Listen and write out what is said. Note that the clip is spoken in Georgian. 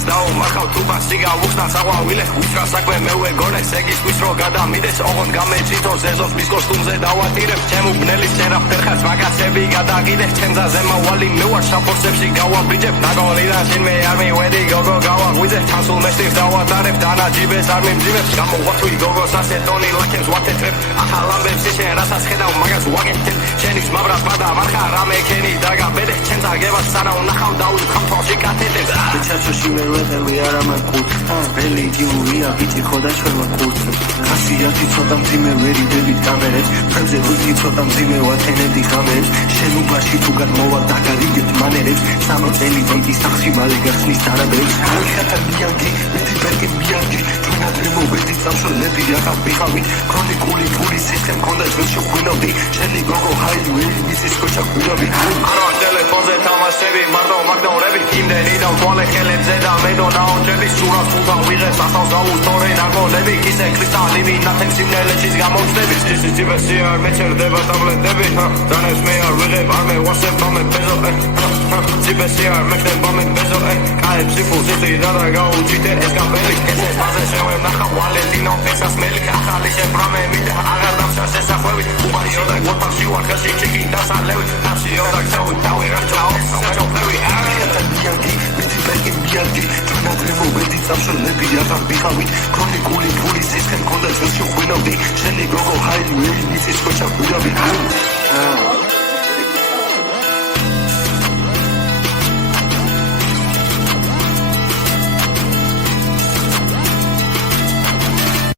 Činas dau marxav tuba siga uxnas aღვავილე უშრა საქმე მე ვეგონე სეგისთვის რო გადამიდეს ოღონდ გამეჭითო ზეზოს მის კოსტუმზე დავატირებ ჩემო ბნელის წერა ფერხას მაგასები გადაგიდე ჩემზაზე მოვალი მე ვარ საფორცებში გავაბრიჯებ ნაგონიდან შინმე არ მივედი გოგო გავაღვიძე ჩანსულ მეშტის დავატარებ დანაჯიბეს არ მიმძიმებს გამოვათვი გოგოს ასე ტონი ლაქებს ვათეთრებ ახალ ამბებს შენ რასაც ხედავ მაგას ვაგეთებ შენის მაბრას მადა მარხა რამე ქენი დაგაბედე ჩემს აგებას სანამ ნახავ დაუხავ თოში კათედებს ჩაჩოში ვერ ვეყევი არა მაკუთ რელიგიურია ბიჭი ხოდა ჩვენმა კურსს ხასიათი ცოტა მძიმე ვერი დებით კამერებს ფრებზე ვიგი ცოტა მძიმე ვათენედი ღამებს შენობაში თუ გადმოვა დაგარიგებთ მანერებს 3 წელი ვანტის სახში მალე გახსნის დარაბებს ხათა მიანგი მეტი პერკი მიანგი ჩვენ ადრე მოვედი სამშობლები ახალ ვიხავით ქრონიკული ფული სისტემ ქონდა ჩვენ შეხვინავდი შენი გოგო ჰაიდუელი მისის კოჩა ხვინავდი არა ტელეფონზე თამაშები მარტო მაგდავრები იმდენი და თვალე ხელებზე და მედო ნაოჭები სურას თუთა ვიღებს ახალ გაუსტორე ნაგონები ისე კრისტალივი ნათემ სიმნელეშიც გამოჩნდები ისიც იბესი არ მეჩერდება ტაბლეტები დანებს მე არ ვიღებ არ მე ვასებ მომე ბეზო იბესი არ მექნება მე ბეზო კაებს იფუსი და გაუჩიტე ეს კაპელი ეს ფაზე შევემ ნახა ვალენტინო ესას მელი ახალი შებრამე მიდა აღარ დამშას ესახვევი უმაიო და გოთაში ვარ ხაში ჩიკი დასალევი ნაფსიო და ჩაუ თავი რა ჩაუ ჩაუფევი მიანგი მეტი პერკი მიანგი ჩვენ ადრე მოვედი სამშობლები ახალ ვიხავით ქრონიკული ფული სისტემ ქონდა ჩვენ შეხვინავდი შენი გოგო ჰაიდუელი მისის კოჩა ხვინავდი